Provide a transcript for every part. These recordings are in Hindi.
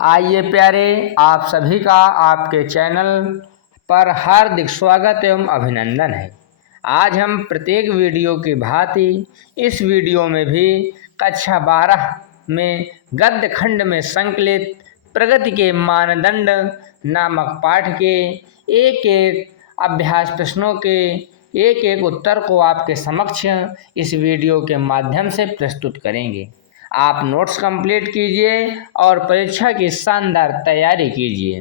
आइए प्यारे, आप सभी का आपके चैनल पर हार्दिक स्वागत एवं अभिनंदन है। आज हम प्रत्येक वीडियो की भांति इस वीडियो में भी कक्षा 12 में गद्य खंड में संकलित प्रगति के मानदंड नामक पाठ के एक एक अभ्यास प्रश्नों के एक एक उत्तर को आपके समक्ष इस वीडियो के माध्यम से प्रस्तुत करेंगे। आप नोट्स कंप्लीट कीजिए और परीक्षा की शानदार तैयारी कीजिए।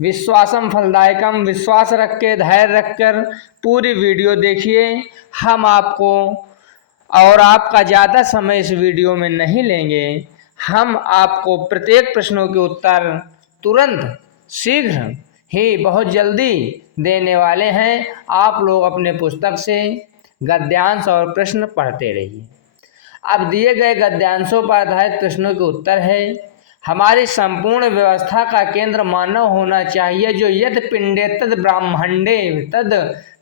विश्वासम फलदायकम, विश्वास रख के धैर्य रखकर पूरी वीडियो देखिए। हम आपको और आपका ज़्यादा समय इस वीडियो में नहीं लेंगे। हम आपको प्रत्येक प्रश्नों के उत्तर तुरंत शीघ्र ही बहुत जल्दी देने वाले हैं। आप लोग अपने पुस्तक से गद्यांश और प्रश्न पढ़ते रहिए। अब दिए गए गद्यांशों पर आधारित प्रश्नों के उत्तर है। हमारी संपूर्ण व्यवस्था का केंद्र मानव होना चाहिए, जो यद पिंडे तद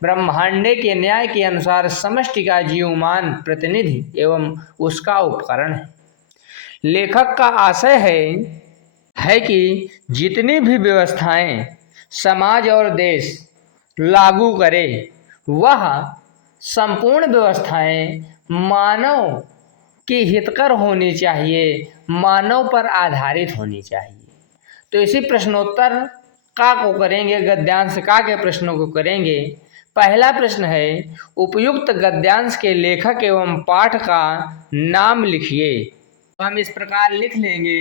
ब्रह्मांडे के न्याय के अनुसार समष्टि का जीवमान प्रतिनिधि एवं उसका उपकरण है। लेखक का आशय है कि जितनी भी व्यवस्थाएं समाज और देश लागू करे, वह संपूर्ण व्यवस्थाएं मानव की हितकर होनी चाहिए, मानव पर आधारित होनी चाहिए। तो इसी प्रश्नोत्तर का को करेंगे, गद्यांश का के प्रश्नों को करेंगे। पहला प्रश्न है, उपयुक्त गद्यांश के लेखक एवं पाठ का नाम लिखिए। तो हम इस प्रकार लिख लेंगे,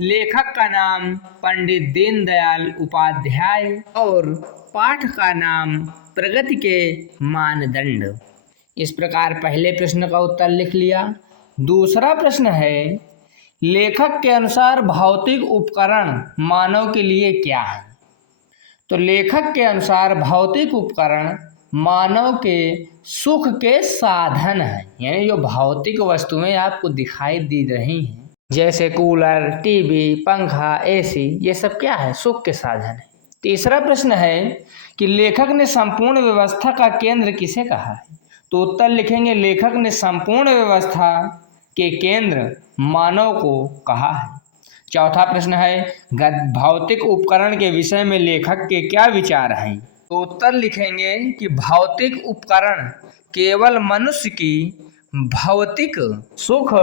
लेखक का नाम पंडित दीनदयाल उपाध्याय और पाठ का नाम प्रगति के मानदंड। इस प्रकार पहले प्रश्न का उत्तर लिख लिया। दूसरा प्रश्न है, लेखक के अनुसार भौतिक उपकरण मानव के लिए क्या है? तो लेखक के अनुसार भौतिक उपकरण मानव के सुख के साधन हैं। यानी जो भौतिक वस्तुएं आपको दिखाई दे रही हैं, जैसे कूलर, टीवी, पंखा, एसी, ये सब क्या है? सुख के साधन है। तीसरा प्रश्न है कि लेखक ने संपूर्ण व्यवस्था का केंद्र किसे कहा है? तो उत्तर लिखेंगे, लेखक ने संपूर्ण व्यवस्था के केंद्र मानव को कहा है। चौथा प्रश्न है, भौतिक उपकरण के विषय में लेखक के क्या विचार हैं? तो उत्तर लिखेंगे कि भौतिक उपकरण केवल मनुष्य की भौतिक सुख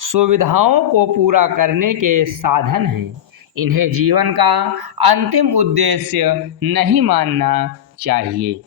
सुविधाओं को पूरा करने के साधन हैं। इन्हें जीवन का अंतिम उद्देश्य नहीं मानना चाहिए।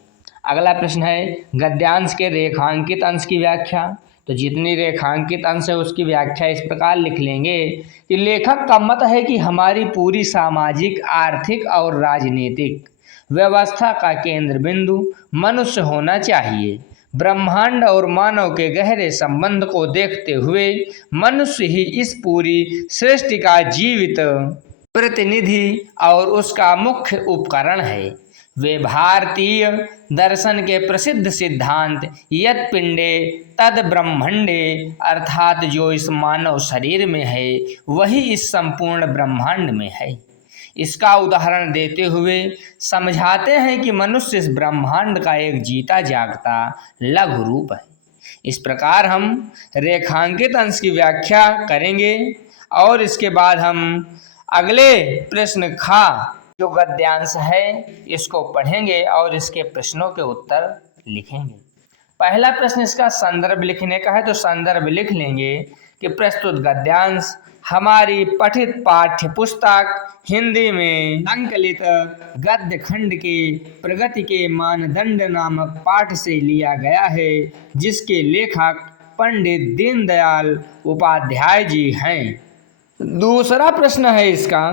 अगला प्रश्न है, गद्यांश के रेखांकित अंश की व्याख्या। तो जितनी रेखांकित अंश है उसकी व्याख्या इस प्रकार लिख लेंगे कि लेखक का मत है कि हमारी पूरी सामाजिक, आर्थिक और राजनीतिक व्यवस्था का केंद्र बिंदु मनुष्य होना चाहिए। ब्रह्मांड और मानव के गहरे संबंध को देखते हुए मनुष्य ही इस पूरी सृष्टि का जीवित प्रतिनिधि और उसका मुख्य उपकरण है। वे भारतीय दर्शन के प्रसिद्ध सिद्धांत यत् पिंडे तद ब्रह्मांडे, अर्थात जो इस मानव शरीर में है वही इस संपूर्ण ब्रह्मांड में है, इसका उदाहरण देते हुए समझाते हैं कि मनुष्य इस ब्रह्मांड का एक जीता जागता लघु रूप है। इस प्रकार हम रेखांकित अंश की व्याख्या करेंगे और इसके बाद हम अगले प्रश्न खा जो गद्यांश है इसको पढ़ेंगे और इसके प्रश्नों के उत्तर लिखेंगे। पहला प्रश्न इसका संदर्भ लिखने का है, तो संदर्भ लिख लेंगे कि प्रस्तुत गद्यांश हमारी पठित पाठ्य पुस्तक हिंदी में संकलित गद्य खंड के प्रगति के मानदंड नामक पाठ से लिया गया है, जिसके लेखक पंडित दीनदयाल उपाध्याय जी हैं। दूसरा प्रश्न है इसका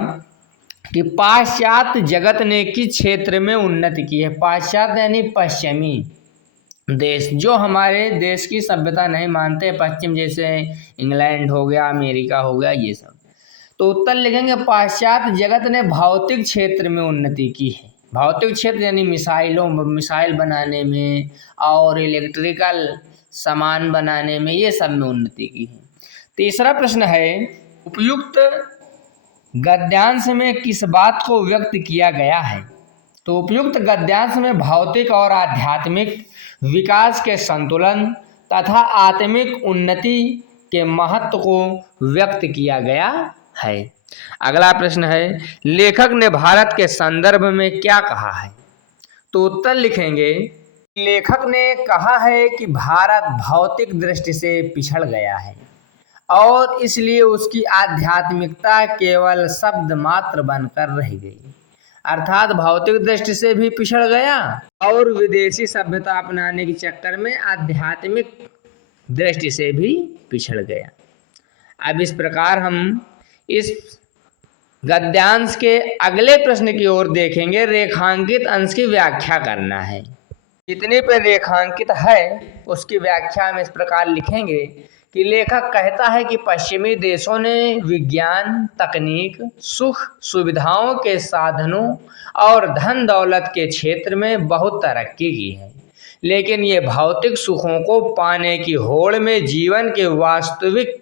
कि पाश्चात्य जगत ने किस क्षेत्र में उन्नति की है? पाश्चात्य यानी पश्चिमी देश, जो हमारे देश की सभ्यता नहीं मानते, पश्चिम जैसे इंग्लैंड हो गया, अमेरिका हो गया, ये सब। तो उत्तर लिखेंगे, पाश्चात्य जगत ने भौतिक क्षेत्र में उन्नति की है। भौतिक क्षेत्र यानी मिसाइल बनाने में और इलेक्ट्रिकल सामान बनाने में, ये सब में उन्नति की है। तीसरा प्रश्न है, उपयुक्त गद्यांश में किस बात को व्यक्त किया गया है? तो उपयुक्त गद्यांश में भौतिक और आध्यात्मिक विकास के संतुलन तथा आत्मिक उन्नति के महत्व को व्यक्त किया गया है। अगला प्रश्न है, लेखक ने भारत के संदर्भ में क्या कहा है? तो उत्तर लिखेंगे, लेखक ने कहा है कि भारत भौतिक दृष्टि से पिछड़ गया है और इसलिए उसकी आध्यात्मिकता केवल शब्द मात्र बनकर रह गई। अर्थात भौतिक दृष्टि से भी पिछड़ गया और विदेशी सभ्यता अपनाने के चक्कर में आध्यात्मिक दृष्टि से भी पिछड़ गया। अब इस प्रकार हम इस गद्यांश के अगले प्रश्न की ओर देखेंगे। रेखांकित अंश की व्याख्या करना है। जितने पर रेखांकित है उसकी व्याख्या में इस प्रकार लिखेंगे कि लेखक कहता है कि पश्चिमी देशों ने विज्ञान, तकनीक, सुख सुविधाओं के साधनों और धन दौलत के क्षेत्र में बहुत तरक्की की है, लेकिन ये भौतिक सुखों को पाने की होड़ में जीवन के वास्तविक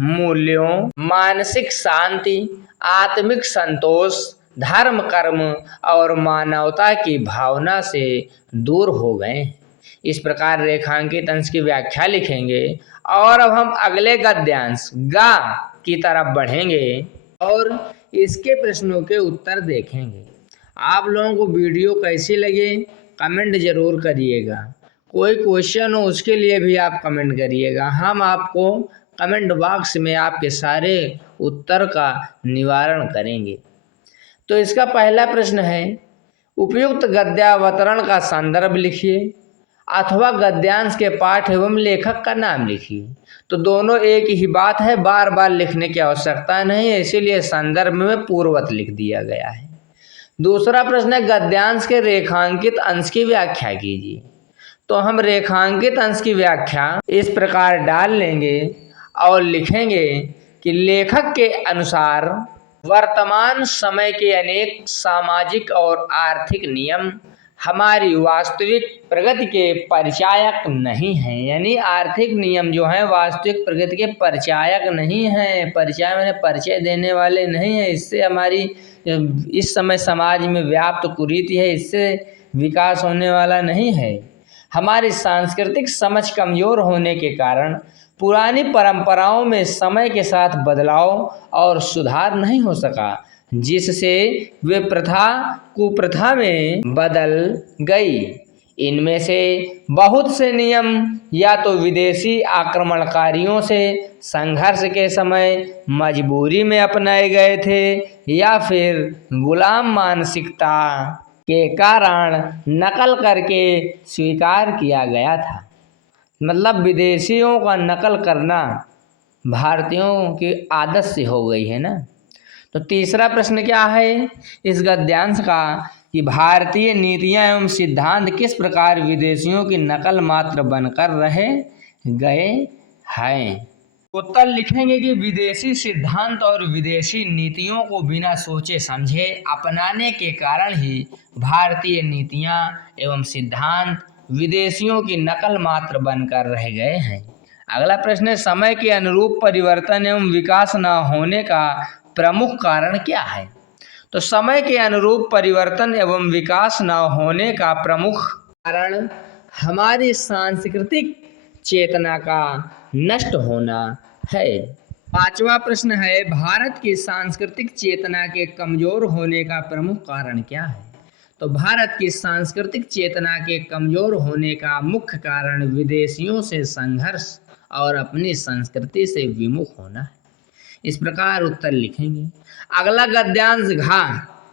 मूल्यों, मानसिक शांति, आत्मिक संतोष, धर्म, कर्म और मानवता की भावना से दूर हो गए। इस प्रकार रेखांकित अंश की व्याख्या लिखेंगे और अब हम अगले गद्यांश गा की तरफ बढ़ेंगे और इसके प्रश्नों के उत्तर देखेंगे। आप लोगों को वीडियो कैसी लगे कमेंट जरूर करिएगा। कोई क्वेश्चन हो उसके लिए भी आप कमेंट करिएगा। हम आपको कमेंट बॉक्स में आपके सारे उत्तर का निवारण करेंगे। तो इसका पहला प्रश्न है, उपयुक्त गद्यावतरण का संदर्भ लिखिए अथवा गद्यांश के पाठ एवं लेखक का नाम लिखिए। तो दोनों एक ही बात है, बार बार लिखने की आवश्यकता नहीं है, इसीलिए संदर्भ में पूर्ववत लिख दिया गया है। दूसरा प्रश्न है, गद्यांश के रेखांकित अंश की व्याख्या कीजिए। तो हम रेखांकित अंश की व्याख्या इस प्रकार डाल लेंगे और लिखेंगे कि लेखक के अनुसार वर्तमान समय के अनेक सामाजिक और आर्थिक नियम हमारी वास्तविक प्रगति के परिचायक नहीं हैं। यानी आर्थिक नियम जो हैं वास्तविक प्रगति के परिचायक नहीं हैं, परिचय मैंने परिचय देने वाले नहीं हैं। इससे हमारी इस समय समाज में व्याप्त कुरीति है, इससे विकास होने वाला नहीं है। हमारी सांस्कृतिक समझ कमजोर होने के कारण पुरानी परंपराओं में समय के साथ बदलाव और सुधार नहीं हो सका, जिससे वे प्रथा कुप्रथा में बदल गई। इनमें से बहुत से नियम या तो विदेशी आक्रमणकारियों से संघर्ष के समय मजबूरी में अपनाए गए थे या फिर गुलाम मानसिकता के कारण नकल करके स्वीकार किया गया था। मतलब विदेशियों का नकल करना भारतीयों की आदत से हो गई है ना। तो तीसरा प्रश्न क्या है इस गद्यांश का कि भारतीय नीतियां एवं सिद्धांत किस प्रकार विदेशियों की नकल मात्र बनकर रह गए हैं। उत्तर लिखेंगे कि विदेशी सिद्धांत और विदेशी नीतियों को बिना सोचे समझे अपनाने के कारण ही भारतीय नीतियां एवं सिद्धांत विदेशियों की नकल मात्र बनकर रह गए हैं। अगला प्रश्न है, समय के अनुरूप परिवर्तन एवं विकास न होने का प्रमुख कारण क्या है। तो समय के अनुरूप परिवर्तन एवं विकास न होने का प्रमुख कारण हमारी सांस्कृतिक चेतना का नष्ट होना है। पांचवा प्रश्न है, भारत की सांस्कृतिक चेतना के कमजोर होने का प्रमुख कारण क्या है। तो भारत की सांस्कृतिक चेतना के कमजोर होने का मुख्य कारण विदेशियों से संघर्ष और अपनी संस्कृति से विमुख होना है। इस प्रकार उत्तर लिखेंगे। अगला गद्यांश घा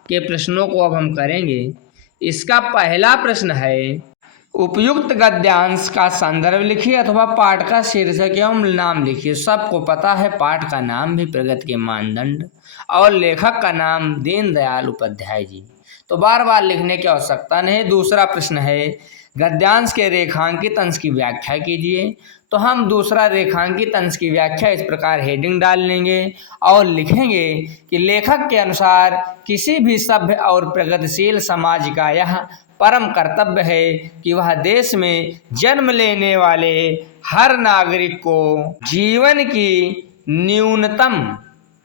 के प्रश्नों को अब हम करेंगे। इसका पहला प्रश्न है, उपयुक्त गद्यांश का संदर्भ लिखिए अथवा पाठ का शीर्षक एवं नाम लिखिए। सबको पता है पाठ का नाम भी प्रगति के मानदंड और लेखक का नाम दीनदयाल उपाध्याय जी, तो बार बार लिखने की आवश्यकता नहीं। दूसरा प्रश्न है, गद्यांश के रेखांकित अंश की व्याख्या कीजिए। तो हम दूसरा रेखांकित अंश की व्याख्या इस प्रकार हेडिंग डाल लेंगे और लिखेंगे कि लेखक के अनुसार किसी भी सभ्य और प्रगतिशील समाज का यह परम कर्तव्य है कि वह देश में जन्म लेने वाले हर नागरिक को जीवन की न्यूनतम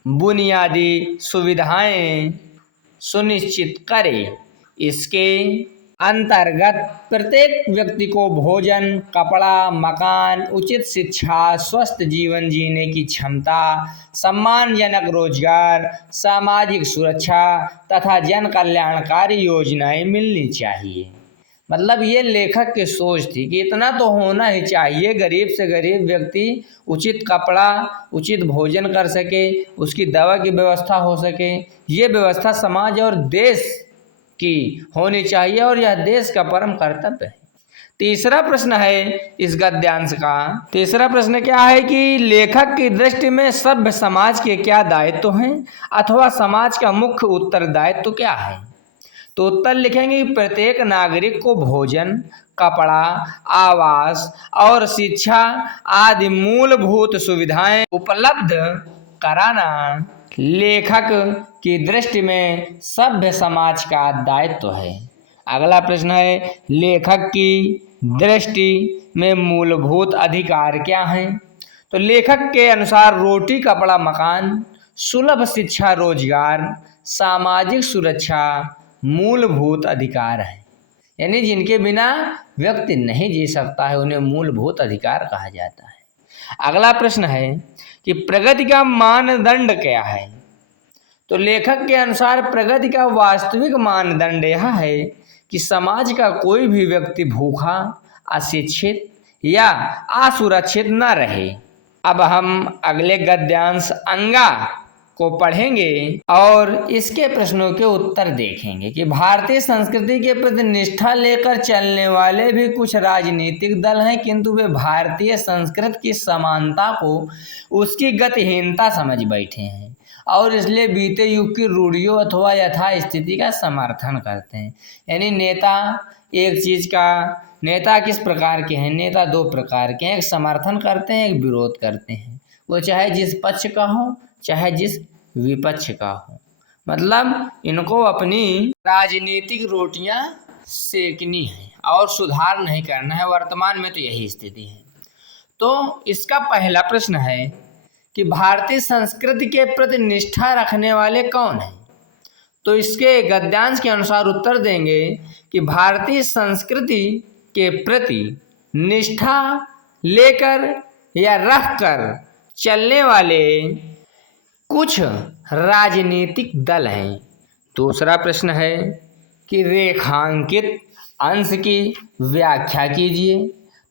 बुनियादी सुविधाएं सुनिश्चित करे। इसके अंतर्गत प्रत्येक व्यक्ति को भोजन, कपड़ा, मकान, उचित शिक्षा, स्वस्थ जीवन जीने की क्षमता, सम्मानजनक रोजगार, सामाजिक सुरक्षा तथा जन कल्याणकारी योजनाएं मिलनी चाहिए। मतलब ये लेखक की सोच थी कि इतना तो होना ही चाहिए, गरीब से गरीब व्यक्ति उचित कपड़ा, उचित भोजन कर सके, उसकी दवा की व्यवस्था हो सके। ये व्यवस्था समाज और देश की होनी चाहिए और यह देश का परम कर्तव्य है। तीसरा प्रश्न है इस गद्यांश का, तीसरा प्रश्न क्या है कि लेखक की दृष्टि में सभ्य समाज के क्या दायित्व हैं अथवा समाज का मुख्य उत्तरदायित्व क्या है। तो उत्तर लिखेंगे कि प्रत्येक नागरिक को भोजन, कपड़ा, आवास और शिक्षा आदि मूलभूत सुविधाएं उपलब्ध कराना लेखक की दृष्टि में सभ्य समाज का दायित्व है। अगला प्रश्न है लेखक की दृष्टि में मूलभूत अधिकार क्या हैं। तो लेखक के अनुसार रोटी, कपड़ा, मकान, सुलभ शिक्षा, रोजगार, सामाजिक सुरक्षा मूलभूत अधिकार है, यानी जिनके बिना व्यक्ति नहीं जी सकता है, उन्हें मूलभूत अधिकार कहा जाता है। अगला प्रश्न है कि प्रगति का मानदंड क्या है। तो लेखक के अनुसार प्रगति का वास्तविक मानदंड यह है कि समाज का कोई भी व्यक्ति भूखा, अशिक्षित या असुरक्षित न रहे। अब हम अगले गद्यांश अंगा को पढ़ेंगे और इसके प्रश्नों के उत्तर देखेंगे कि भारतीय संस्कृति के प्रति निष्ठा लेकर चलने वाले भी कुछ राजनीतिक दल हैं, किंतु वे भारतीय संस्कृति की समानता को उसकी गतिहीनता समझ बैठे हैं और इसलिए बीते युग की रूढ़ियों अथवा यथास्थिति का समर्थन करते हैं। यानी नेता किस प्रकार के हैं? नेता दो प्रकार के हैं, एक समर्थन करते हैं, एक विरोध करते हैं। वो चाहे जिस पक्ष का हो, चाहे जिस विपक्ष का हो, मतलब इनको अपनी राजनीतिक रोटियां सेकनी है और सुधार नहीं करना है। वर्तमान में तो यही स्थिति है। तो इसका पहला प्रश्न है कि भारतीय संस्कृति के प्रति निष्ठा रखने वाले कौन हैं। तो इसके गद्यांश के अनुसार उत्तर देंगे कि भारतीय संस्कृति के प्रति निष्ठा लेकर या रखकर चलने वाले कुछ राजनीतिक दल हैं। दूसरा प्रश्न है कि रेखांकित अंश की व्याख्या कीजिए।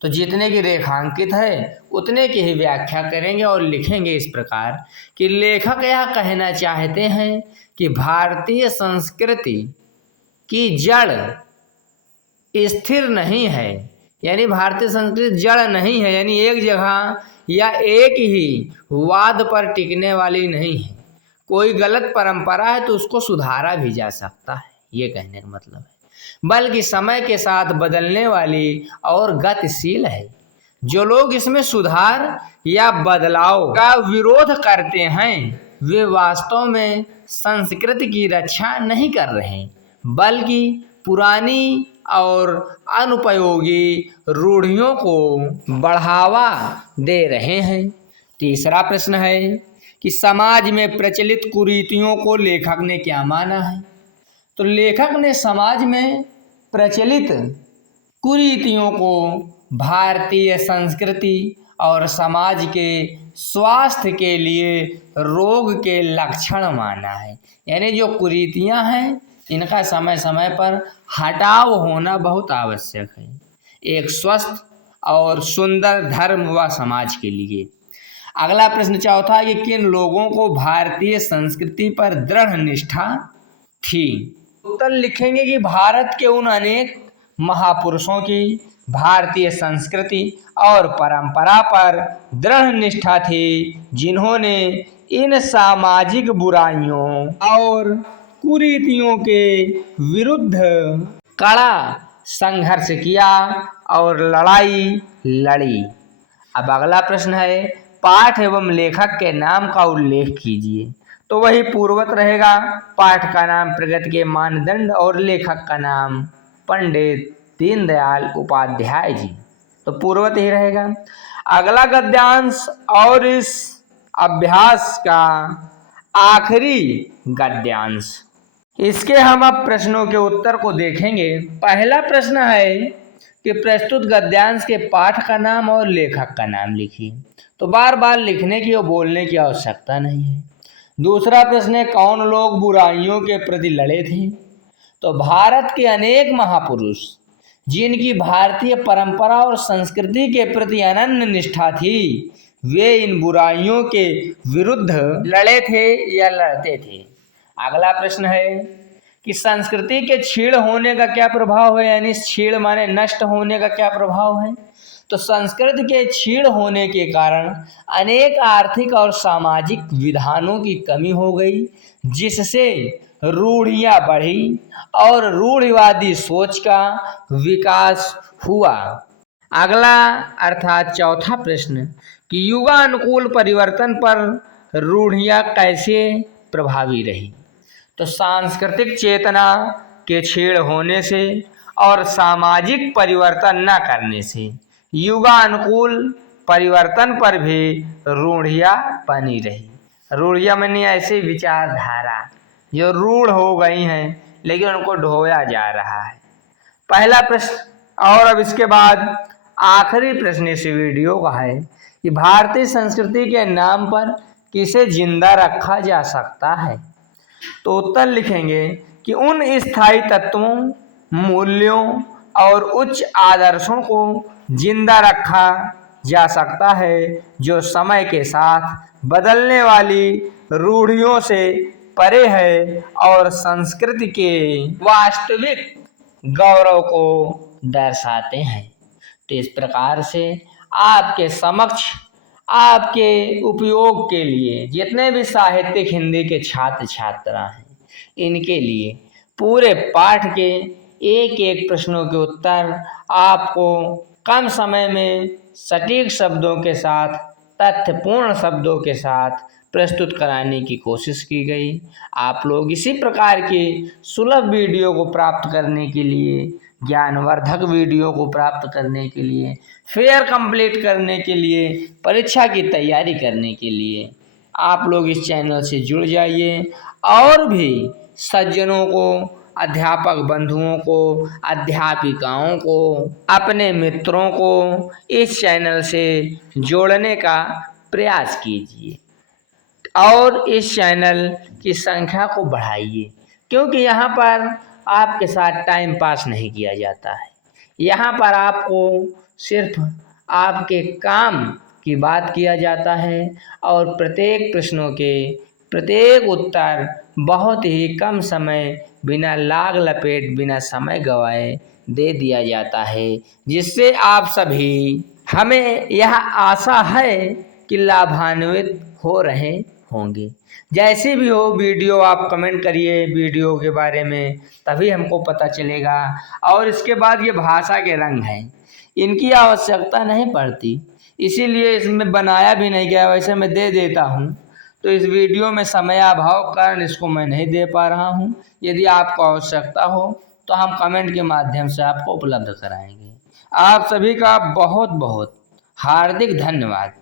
तो जितने की रेखांकित है उतने की ही व्याख्या करेंगे और लिखेंगे इस प्रकार कि लेखक यह कहना चाहते हैं कि भारतीय संस्कृति की जड़ स्थिर नहीं है, यानी भारतीय संस्कृति जड़ नहीं है, यानी एक जगह या एक ही वाद पर टिकने वाली नहीं है। कोई गलत परंपरा है तो उसको सुधारा भी जा सकता है, ये कहने का मतलब है, बल्कि समय के साथ बदलने वाली और गतिशील है। जो लोग इसमें सुधार या बदलाव का विरोध करते हैं वे वास्तव में संस्कृति की रक्षा नहीं कर रहे, बल्कि पुरानी और अनुपयोगी रूढ़ियों को बढ़ावा दे रहे हैं। तीसरा प्रश्न है कि समाज में प्रचलित कुरीतियों को लेखक ने क्या माना है। तो लेखक ने समाज में प्रचलित कुरीतियों को भारतीय संस्कृति और समाज के स्वास्थ्य के लिए रोग के लक्षण माना है। यानी जो कुरीतियां हैं इनका समय समय पर हटाव होना बहुत आवश्यक है एक स्वस्थ और सुंदर धर्म व समाज के लिए। अगला प्रश्न चौथा कि किन लोगों को भारतीय संस्कृति पर दृढ़ निष्ठा थी। उत्तर लिखेंगे कि भारत के उन अनेक महापुरुषों की भारतीय संस्कृति और परंपरा पर दृढ़ निष्ठा थी जिन्होंने इन सामाजिक बुराइयों और कुरीतियों के विरुद्ध कड़ा संघर्ष किया और लड़ाई लड़ी। अब अगला प्रश्न है पाठ एवं लेखक के नाम का उल्लेख कीजिए। तो वही पूर्वत रहेगा, पाठ का नाम प्रगति के मानदंड और लेखक का नाम पंडित दीनदयाल उपाध्याय जी, तो पूर्वत ही रहेगा। अगला गद्यांश और इस अभ्यास का आखिरी गद्यांश, इसके हम अब प्रश्नों के उत्तर को देखेंगे। पहला प्रश्न है कि प्रस्तुत गद्यांश के पाठ का नाम और लेखक का नाम लिखिए। तो बार बार लिखने की और बोलने की आवश्यकता नहीं है। दूसरा प्रश्न है, कौन लोग बुराइयों के प्रति लड़े थे? तो भारत के अनेक महापुरुष जिनकी भारतीय परंपरा और संस्कृति के प्रति अनन्य निष्ठा थी, वे इन बुराइयों के विरुद्ध लड़े थे या लड़ते थे। अगला प्रश्न है कि संस्कृति के क्षीण होने का क्या प्रभाव है, यानी क्षीण माने नष्ट होने का क्या प्रभाव है? तो संस्कृति के क्षीण होने के कारण अनेक आर्थिक और सामाजिक विधानों की कमी हो गई, जिससे रूढ़ियां बढ़ी और रूढ़िवादी सोच का विकास हुआ। अगला अर्थात चौथा प्रश्न कि युवा अनुकूल परिवर्तन पर रूढ़ियां कैसे प्रभावी रही? तो सांस्कृतिक चेतना के क्षीण होने से और सामाजिक परिवर्तन न करने से युवा अनुकूल परिवर्तन पर भी रूढ़ियां बनी रही। रूढ़ियां माने ऐसी विचारधारा जो रूढ़ हो गई हैं, लेकिन उनको ढोया जा रहा है। पहला प्रश्न। और अब इसके बाद आखिरी प्रश्न इस वीडियो का है कि भारतीय संस्कृति के नाम पर किसे जिंदा रखा जा सकता है? तो उत्तर लिखेंगे कि उन स्थायी तत्वों, मूल्यों और उच्च आदर्शों को जिंदा रखा जा सकता है जो समय के साथ बदलने वाली रूढ़ियों से परे है और संस्कृति के वास्तविक गौरव को दर्शाते हैं। तो इस प्रकार से आपके समक्ष आपके उपयोग के लिए जितने भी साहित्यिक हिंदी के छात्र छात्रा हैं, इनके लिए पूरे पाठ के एक एक प्रश्नों के उत्तर आपको कम समय में सटीक शब्दों के साथ, तथ्यपूर्ण शब्दों के साथ प्रस्तुत कराने की कोशिश की गई। आप लोग इसी प्रकार के सुलभ वीडियो को प्राप्त करने के लिए, ज्ञानवर्धक वीडियो को प्राप्त करने के लिए, फेयर कंप्लीट करने के लिए, परीक्षा की तैयारी करने के लिए आप लोग इस चैनल से जुड़ जाइए और भी सज्जनों को, अध्यापक बंधुओं को, अध्यापिकाओं को, अपने मित्रों को इस चैनल से जोड़ने का प्रयास कीजिए और इस चैनल की संख्या को बढ़ाइए, क्योंकि यहाँ पर आपके साथ टाइम पास नहीं किया जाता है। यहाँ पर आपको सिर्फ आपके काम की बात किया जाता है और प्रत्येक प्रश्नों के प्रत्येक उत्तर बहुत ही कम समय, बिना लाग लपेट, बिना समय गंवाए दे दिया जाता है, जिससे आप सभी, हमें यह आशा है कि लाभान्वित हो रहे होंगे। जैसी भी हो वीडियो आप कमेंट करिए वीडियो के बारे में, तभी हमको पता चलेगा। और इसके बाद ये भाषा के रंग हैं, इनकी आवश्यकता नहीं पड़ती, इसीलिए इसमें बनाया भी नहीं गया, वैसे मैं दे देता हूँ। तो इस वीडियो में समयाभाव कारण इसको मैं नहीं दे पा रहा हूँ। यदि आपको आवश्यकता हो तो हम कमेंट के माध्यम से आपको उपलब्ध कराएंगे। आप सभी का बहुत बहुत हार्दिक धन्यवाद।